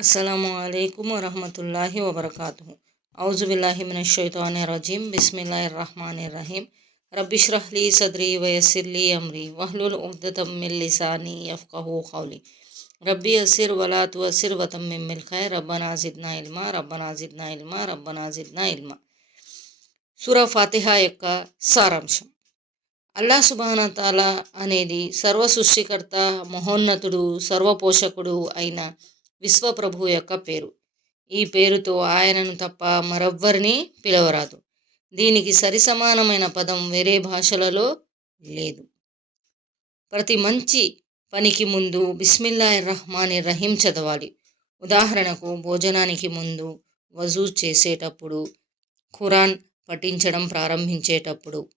అస్సలం అయికం వరహమతుల్లాహి వబర్కాతు ఔజుబిల్లాహిమినషైతాని రజీం బిస్మిల్లాహి రహమాన్ రహీం రబ్బిష్రహ్లీ సద్రి వయసిర్లీ అమ్రి వహ్లుల్ ఉగ్దతం మిల్ లిసాని యఫ్కహు ఖౌలి రబ్బీ అసిర్ వలా తు అసిర్ వతం మిమ్మిల్ ఖై రబ్బనా జిద్నా ఇల్మా రబ్బనా జిద్నా ఇల్మా రబ్బనా జిద్నా ఇల్మా సురా ఫాతిహా యొక్క సారాంశం అల్లా సుబానతాల అనేది సర్వ సృష్టికర్త మహోన్నతుడు సర్వపోషకుడు అయిన విశ్వప్రభు యొక్క పేరు. ఈ పేరుతో ఆయనను తప్ప మరెవ్వరిని పిలవరాదు. దీనికి సరిసమానమైన పదం వేరే భాషలలో లేదు. ప్రతి మంచి పనికి ముందు బిస్మిల్లా రహమాని రహీం చదవాలి. ఉదాహరణకు భోజనానికి ముందు వజూ చేసేటప్పుడు ఖురాన్ పఠించడం ప్రారంభించేటప్పుడు.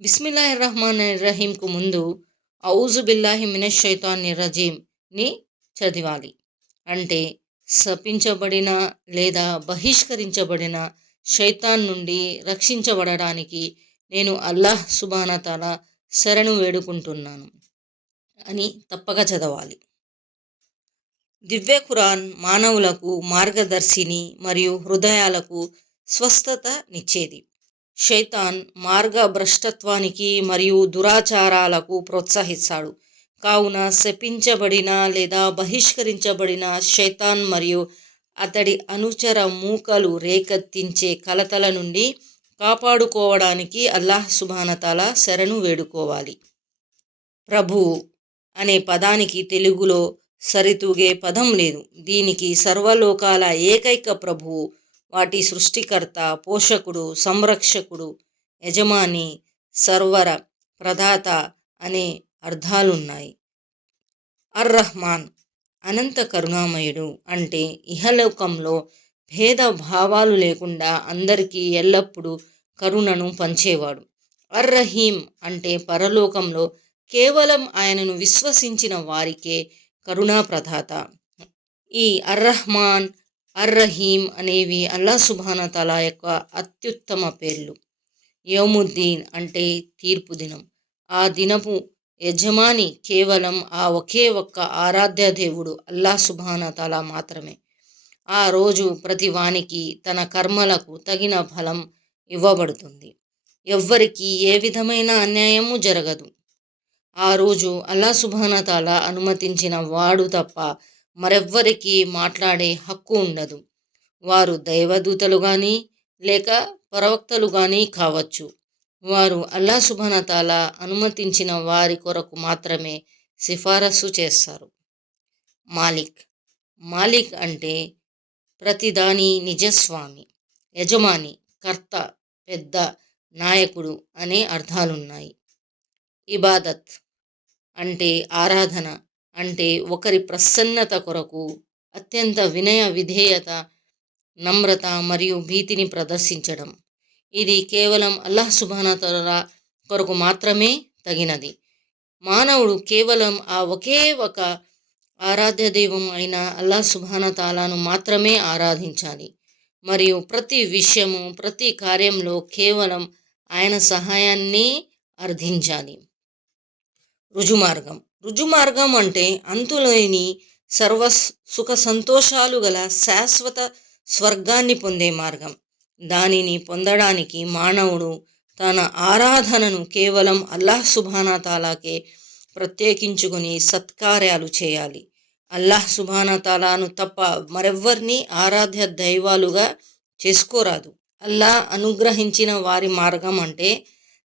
బిస్మిల్లా రహమాన్ రహీంకు ముందు ఔజు బిల్లాహి మినష్ రజీంని చదివాలి. అంటే శపించబడిన లేదా బహిష్కరించబడిన శైతాన్ నుండి రక్షించబడడానికి నేను అల్లాహ్ సుబానతాల శరణు వేడుకుంటున్నాను అని తప్పక చదవాలి. దివ్య ఖురాన్ మానవులకు మార్గదర్శిని మరియు హృదయాలకు స్వస్థతనిచ్చేది శైతాన్ మార్గ భ్రష్టత్వానికి మరియు దురాచారాలకు ప్రోత్సహిస్తాడు. కావున శపించబడిన లేదా బహిష్కరించబడిన శైతాన్ మరియు అతడి అనుచర మూకలు రేకెత్తించే కలతల నుండి కాపాడుకోవడానికి అల్లాహ్ సుభానతాల శరణు వేడుకోవాలి. ప్రభు అనే పదానికి తెలుగులో సరితూగే పదం లేదు. దీనికి సర్వలోకాల ఏకైక ప్రభువు వాటి సృష్టికర్త పోషకుడు సంరక్షకుడు యజమాని సర్వర ప్రదాత అనే అర్థాలున్నాయి. అర్ రహ్మాన్ అనంత కరుణామయుడు అంటే ఇహలోకంలో భేద భావాలు లేకుండా అందరికీ ఎల్లప్పుడూ కరుణను పంచేవాడు. అర్ రహీం అంటే పరలోకంలో కేవలం ఆయనను విశ్వసించిన వారికే కరుణా ప్రదాత ఈ అర్రహ్మాన్ అర్రహీం అనేవి అల్లా సుబాన యొక్క అత్యుత్తమ పేర్లు. యోముద్దీన్ అంటే తీర్పు దినం. ఆ దినపు యజమాని కేవలం ఆ ఒకే ఒక్క ఆరాధ్య దేవుడు అల్లా సుభానతల మాత్రమే. ఆ రోజు ప్రతి వానికి తన కర్మలకు తగిన ఫలం ఇవ్వబడుతుంది. ఎవ్వరికి ఏ విధమైన అన్యాయము జరగదు. ఆ రోజు అల్లా సుభానతాల అనుమతించిన వాడు తప్ప మరెవ్వరికి మాట్లాడే హక్కు ఉండదు. వారు దైవదూతలు కానీ లేక ప్రవక్తలు కానీ కావచ్చు. వారు అల్లా సుభానతాల అనుమతించిన వారి కొరకు మాత్రమే సిఫారసు చేస్తారు. మాలిక్ మాలిక్ అంటే ప్రతిదాని నిజస్వామి యజమాని కర్త పెద్ద నాయకుడు అనే అర్థాలున్నాయి. ఇబాదత్ అంటే ఆరాధన అంటే ఒకరి ప్రసన్నత కొరకు అత్యంత వినయ విధేయత నమ్రత మరియు భీతిని ప్రదర్శించడం. ఇది కేవలం అల్లాహ్ సుబానతల కొరకు మాత్రమే తగినది. మానవుడు కేవలం ఆ ఒకే ఒక ఆరాధ్య దైవం అయిన అల్లాహ్ సుభానతాలను మాత్రమే ఆరాధించాలి. మరియు ప్రతి విషయము ప్రతి కార్యంలో కేవలం ఆయన సహాయాన్ని అర్థించాలి. రుజుమార్గం. రుజుమార్గం అంటే అంతులేని సర్వ సుఖ సంతోషాలు గల శాశ్వత స్వర్గాన్ని పొందే మార్గం. దానిని పొందడానికి మానవుడు తన ఆరాధనను కేవలం అల్లాహ్ సుభానతాలాకే ప్రత్యేకించుకొని సత్కార్యాలు చేయాలి. అల్లాహ్ సుభానాతాలాను తప్ప మరెవ్వరిని ఆరాధ్య దైవాలుగా చేసుకోరాదు. అల్లాహ్ అనుగ్రహించిన వారి మార్గం అంటే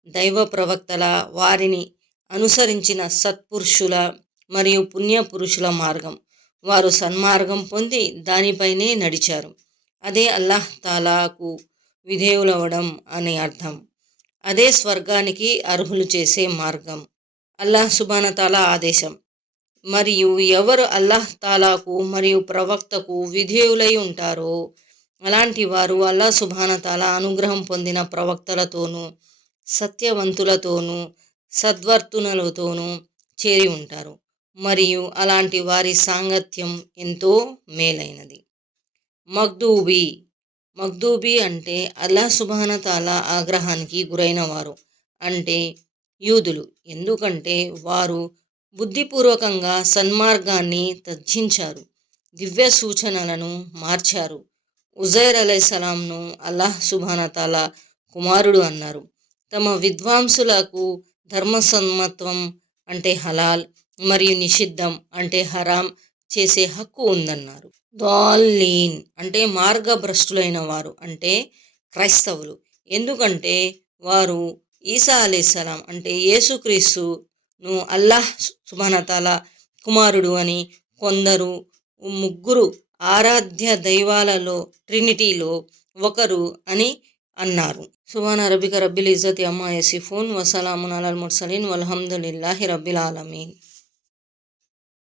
దైవ ప్రవక్తల వారిని అనుసరించిన సత్పురుషుల మరియు పుణ్యపురుషుల మార్గం. వారు సన్మార్గం పొంది దానిపైనే నడిచారు. అదే అల్లాహ్ తాలాకు విధేయులవడం అనే అర్థం. అదే స్వర్గానికి అర్హులు చేసే మార్గం. అల్లాహ్ సుబానతాలా ఆదేశం. మరియు ఎవరు అల్లాహ్ తాలాకు మరియు ప్రవక్తకు విధేయులై ఉంటారో అలాంటి వారు అల్లాహ్ సుబానతాల అనుగ్రహం పొందిన ప్రవక్తలతోనూ సత్యవంతులతోనూ సద్వర్తునలతోనూ చేరి ఉంటారు. మరియు అలాంటి వారి సాంగత్యం ఎంతో మేలైనది. మగ్దూబీ. మగ్దూబీ అంటే అల్లా సుబానతాల ఆగ్రహానికి గురైన వారు అంటే యూదులు. ఎందుకంటే వారు బుద్ధిపూర్వకంగా సన్మార్గాన్ని తర్జించారు దివ్య సూచనలను మార్చారు. ఉజైర్ అలైసలాంను అల్లాహ్ సుభానతాల కుమారుడు అన్నారు. తమ విద్వాంసులకు ధర్మసమ్మత్వం అంటే హలాల్ మరియు నిషిద్ధం అంటే హరాం చేసే హక్కు ఉందన్నారు. దాల్లీన్ అంటే మార్గభ్రష్టులైన వారు అంటే క్రైస్తవులు. ఎందుకంటే వారు ఈసా అలీస్లాం అంటే యేసుక్రీస్తును అల్లాహ్ సుభానతాల కుమారుడు అని కొందరు ముగ్గురు ఆరాధ్య దైవాలలో ట్రినిటీలో ఒకరు అని అన్నారు. సుభాన్ అరబిక రబ్బిల్ ఇజ్జత్ అమ్మా ఫోన్ వసలామున్ అలల్ ముర్సలీన్. వల్హమ్దుల్లాహి రబ్బిల్ ఆలమీన్.